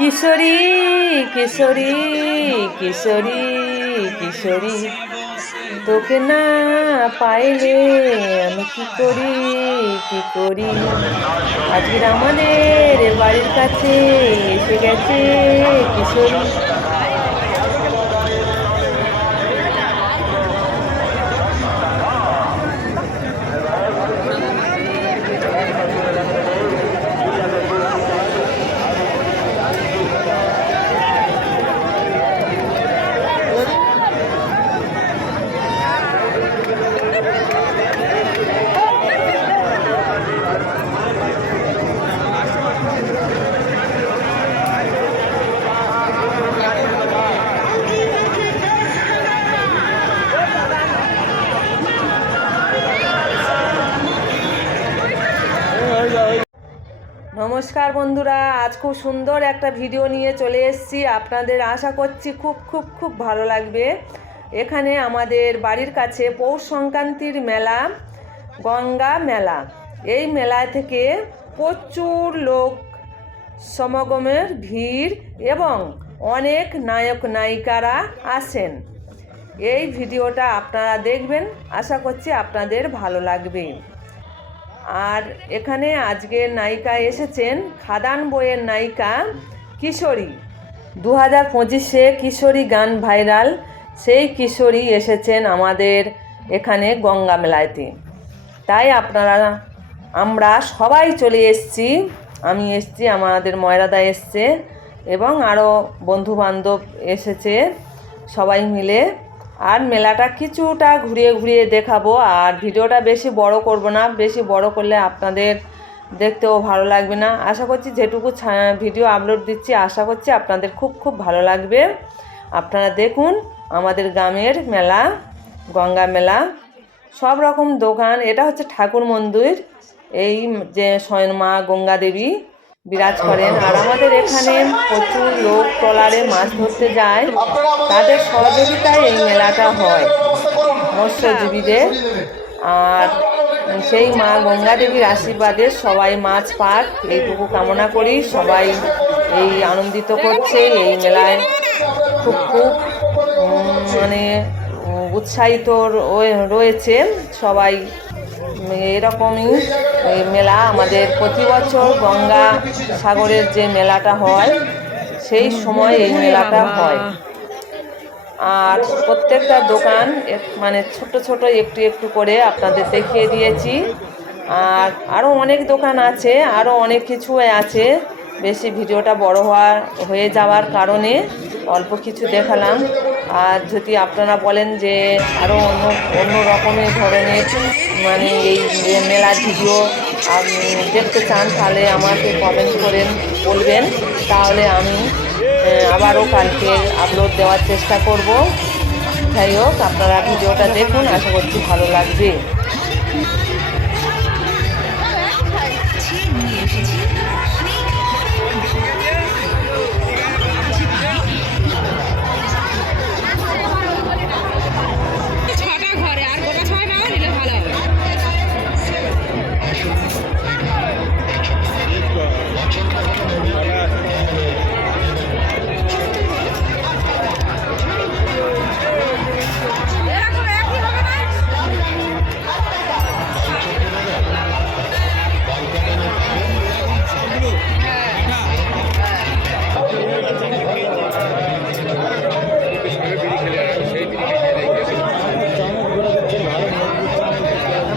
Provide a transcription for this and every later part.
কিশোরী কিশোরী কিশোরী কিশোরী, তোকে না পাইলে আমি কি করি কি করি। আজকের আমাদের বাড়ির কাছে এসে গেছে কিশোরী। নমস্কার বন্ধুরা, আজ খুব সুন্দর একটা ভিডিও নিয়ে চলে এসেছি। আপনাদের আশা করছি খুব খুব খুব ভালো লাগবে। এখানে আমাদের বাড়ির কাছে পৌষ সংক্রান্তির মেলা, গঙ্গা মেলা। এই মেলা থেকে প্রচুর লোক সমাগমের ভিড় এবং অনেক নায়ক নায়িকারা আসেন। এই ভিডিওটা আপনারা দেখবেন, আশা করছি আপনাদের ভালো লাগবে। আর এখানে আজকের নায়িকা এসেছেন খাদান বইয়ের নায়িকা কিশোরী। 2025-এ কিশোরী গান ভাইরাল, সেই কিশোরী এসেছেন আমাদের এখানে গঙ্গা মেলাতে। তাই আমরা সবাই চলে এসেছি। আমি এসেছি, আমাদের ময়রাদা এসছে এবং আরও বন্ধুবান্ধব এসেছে, সবাই মিলে। আর মেলাটা কিছুটা ঘুরিয়ে ঘুরিয়ে দেখাবো। আর ভিডিওটা বেশি বড় করব না, বেশি বড় করলে আপনাদের দেখতেও ভালো লাগবে না। আশা করছি যেটুকু ভিডিও আপলোড দিচ্ছি, আশা করছি আপনাদের খুব খুব ভালো লাগবে। আপনারা দেখুন আমাদের গ্রামের মেলা, গঙ্গা মেলা। সব রকম দোকান। এটা হচ্ছে ঠাকুর মন্দির, এই যে স্বয়ং মা গঙ্গা দেবী বিরাজ করেন। আর আমাদের এখানে প্রচুর লোক ট্রলারে মাছ ধরতে যায়, তাদের সহযোগিতায় এই মেলাটা হয়, মৎস্যজীবীদের। আর সেই মা গঙ্গা দেবীর আশীর্বাদে সবাই মাছ পাক, এইটুকু কামনা করি। সবাই এই আনন্দিত করছে এই মেলায়, খুব খুব মানে উৎসাহিত রয়েছে সবাই। এরকমই মেলা আমাদের প্রতি বছর গঙ্গা সাগরের যে মেলাটা হয়, সেই সময় এই মেলাটা হয়। আর প্রত্যেকটা দোকান মানে ছোট ছোট একটু একটু করে আপনাদের দেখিয়ে দিয়েছি। আর আরও অনেক দোকান আছে, আরও অনেক কিছু আছে। বেশি ভিডিওটা বড় হয়ে যাওয়ার কারণে অল্প কিছু দেখালাম। আর যদি আপনারা বলেন যে আরও অন্য রকমের ধরনের মানে এই মেলার ভিডিও দেখতে চান, তাহলে আমাকে কমেন্ট করে বলবেন, তাহলে আমি আবারও কালকে আপলোড দেওয়ার চেষ্টা করব। যাই হোক, আপনারা ভিডিওটা দেখুন, আশা করছি ভালো লাগবে।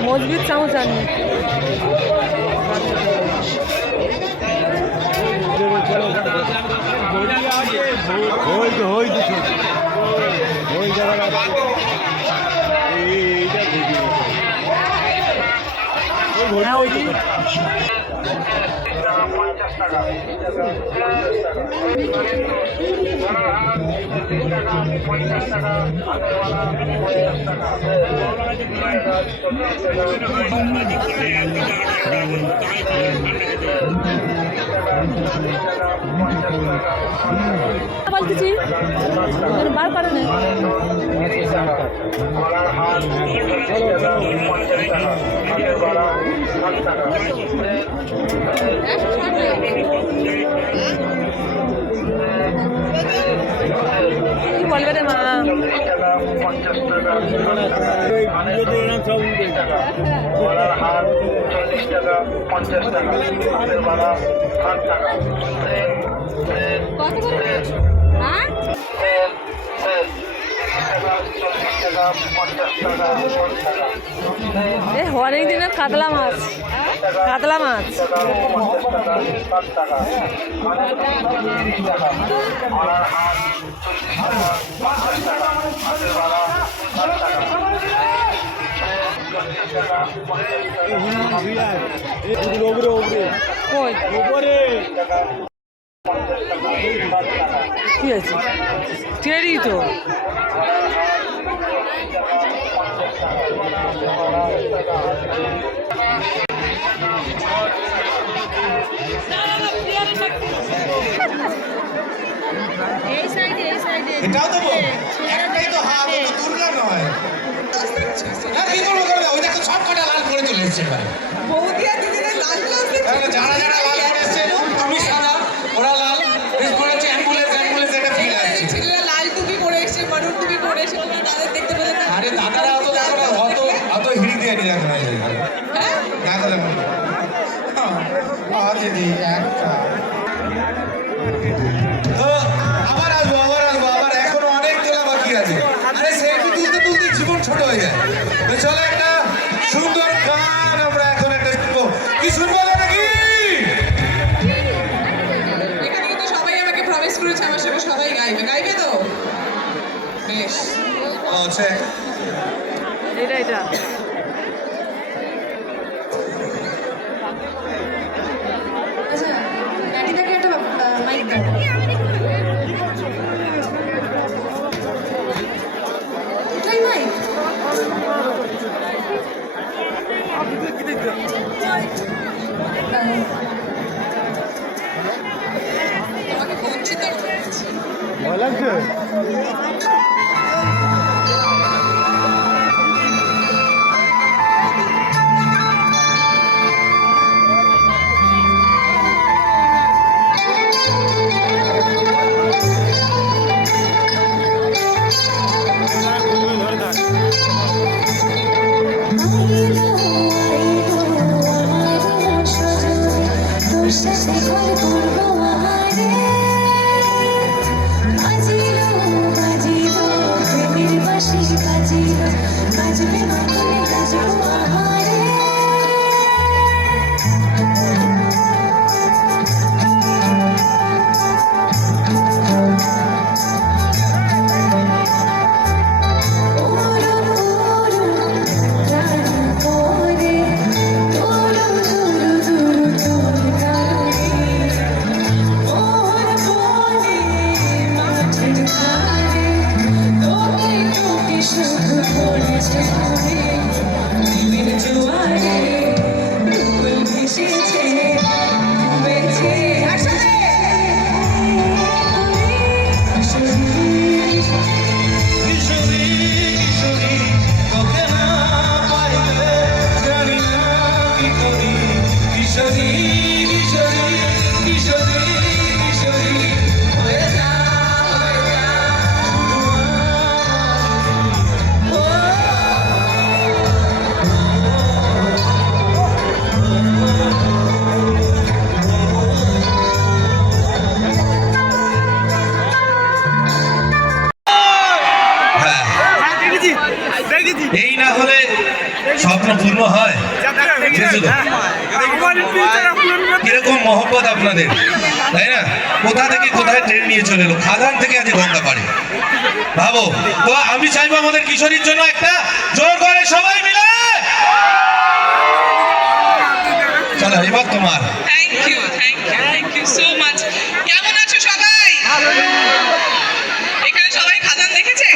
মজবুত চামচ আনি। বলতেছি বার করে না। 50 টাকা, হাতের বাড়া 60 টাকা, কত করে? হ্যাঁ? তেল 40 টাকা, 50 টাকা, 60 টাকা, অনেক দিনের কাতলা মাছ, কাতলা মাছ। 50 টাকা, 60 টাকা, 30 টাকা, আড়ার হাত 40 টাকা, 50 টাকা, হাতের বাড়া 60 টাকা, 40 টাকা, 50 টাকা, কই টাকা, 50 টাকা, 60 টাকা, কি আছে? টেরি তো এই সাইডে এটাও দেবো একটাই তো হাত ও তো দুর্গা নয় না কি করবো করবে ওই দেখো সব কটা লাল করে চলে এসছে এবার বৌদিয়া দিদিদের লাল ব্লাউজ যারা যারা লাল করে এসছে তুমি সাদা ওরা লাল বেশ করেছে অ্যাম্বুলেন্স এটা ফিরে আসছে ছেলেরা লাল টুপি পরে এসছে মারুন টুপি পরে এসে তোমরা তাদের দেখতে পেলে না আরে দাদারা অত দেখো না অত হিড়ি দিয়ে নিয়ে দেখো না হ্যাঁ দেখো দেখো দিদি একটা তো আবার আসবো আবার এখনো অনেক তোলা বাকি আছে আরে সেলফি তুলতে জীবন ছোট হয়ে যায় তো চলো একটা সুন্দর গান আমরা এখন একটা শুনবো কি শুনবো নাকি এখানে কিন্তু সবাই আমাকে প্রমিস করেছে আমার সঙ্গে সবাই গাইবে তো বেশ আচ্ছা এটা আচ্ছা ন্যাটিটাকে একটা মাইক দাও এটাই মাইক তোমাকে বঞ্চিত করেছি এই না হলে স্বপ্ন পূর্ণ হয় কিরকম মহব্বত আপনাদের তাই না কোথা থেকে কোথায় ট্রেন নিয়ে চলে এলো খাদান থেকে আজ গঙ্গা পাড়ে ভাবো তো আমি চাইবো আমাদের কিশোরীর জন্য একটা জোর করে সবাই মিলে চলো এবার তোমার থ্যাংক ইউ সো মাচ কেমন আছো সবাই এখানে সবাই খাদান দেখেছে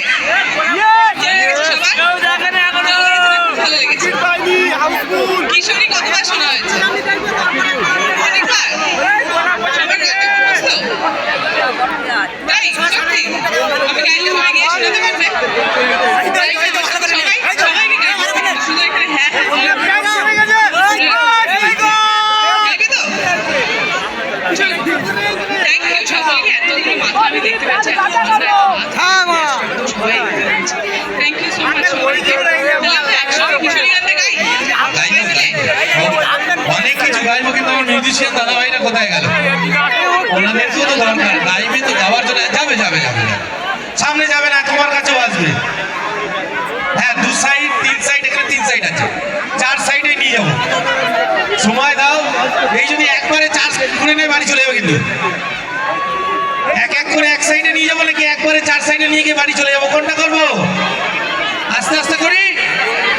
ভালো লেগেছে কিশোরী কতবার শোনা হয়েছে অনেকবার সবার গাইতে বুঝতো তাই সত্যি আমি গাইলে সবাই গিয়ে শোনাতে পারবে সবাইকে গাইতে শুধু এখানে হ্যাঁ থ্যাংক ইউ সকলকে এতগুলো মাথা আমি দেখতে পাচ্ছি থ্যাংক ইউ সো মাচ একসঙ্গে কিশোরী গানটা গাই অনেক কিছু মিউজিশিয়ান দাদা ভাইরা কোথায় গেল? ওনাদেরকেও তো দরকার, লাইভে তো যাওয়ার জন্য যাবে যাবে যাবে যাবে। সামনে যাবে না, তোমার কাছেও আসবে। হ্যাঁ, 2 সাইড 3 সাইড, এখানে 3 সাইড আছে, 4 সাইডে নিয়ে যাবো। সময় দাও, এই যদি একবারে 4 সাইড ঘুরে নেয় বাড়ি চলে যাবে কিন্তু। এক এক করে এক সাইডে নিয়ে যাবো নাকি একবারে 4 সাইডে নিয়ে গিয়ে বাড়ি চলে যাবো, কোনটা করবো? আস্তে আস্তে করি,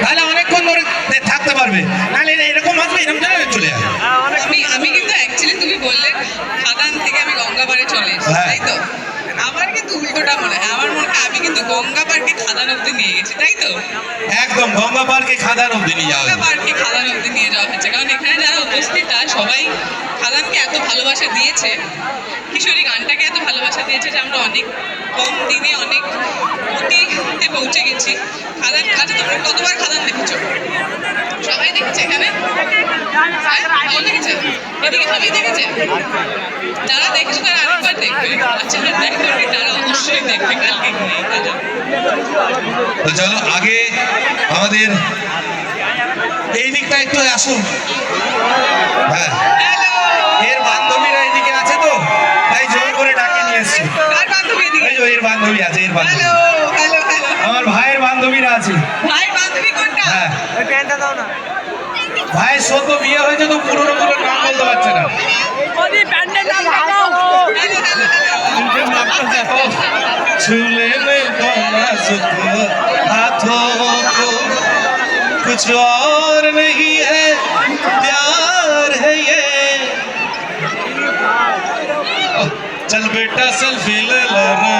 তাহলে অনেকক্ষণ ধরে থাকতে পারবে, নাহলে এরকম আসবে, এরকম জায়গায় চলে যাবে। আমি কিন্তু অ্যাকচুয়ালি তুমি বললে খাদান থেকে আমি গঙ্গাপাড়ে চলে এসেছি, হ্যাঁ। তাই তো? আমার কিন্তু উল্টোটা মনে হয়, আমার মনে হয় আমি কিন্তু গঙ্গা পার্কে খাদান অব্দি নিয়ে গেছি, তাই তো? একদম গঙ্গা পার্কে খাদান অব্দি নিয়ে যাওয়া গঙ্গা হবে। পার্কে খাদান অব্দি নিয়ে যাওয়া হচ্ছে, কারণ এখানে যারা উপস্থিত তারা সবাই খাদানকে এত ভালোবাসা দিয়েছে, কিশোরী গানটাকে এত ভালোবাসা দিয়েছে যে আমরা অনেক কম দিনে অনেক গতিতে পৌঁছে গেছি। খাদান, আচ্ছা তোমরা কতবার খাদান দেখেছো? সবাই দেখেছে এখানে? হ্যাঁ, সবাই দেখেছে? এদিকে সবাই দেখেছে? যারা দেখছো তারা আরেকবার দেখবে, আচ্ছা দেখবে, তারা অবশ্যই দেখবে কালকে গিয়ে খাদান। তো চলো আগে আমাদের এই দিকটা একটু আসুন। হ্যাঁ, হ্যালো, এর বান্ধবীরা এদিকে আছে তো, তাই জোর করে ডাকে নিয়ে এসছি। কার বান্ধবী এদিকে? এই যে এর বান্ধবী আছে, এর বান্ধবী, হ্যালো, হ্যালো, হ্যালো। আমার ভাইয়ের বান্ধবীরা আছে। ভাই বান্ধবী কোনটা? হ্যাঁ, ভাইয়ের সদ্য বিয়ে হয়েছে তো পুরোনো নাম বলতে পারছে না। Hello, hello, hello. छू लेने को नाजुक हाथों को, कुछ और नहीं है प्यार है ये। चल बेटा सेल्फी ले लेना।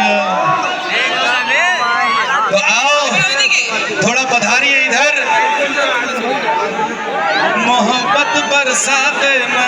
तो आओ ওইদিকে। थोड़ा पधारिए इधर, मोहब्बत बरसा देना।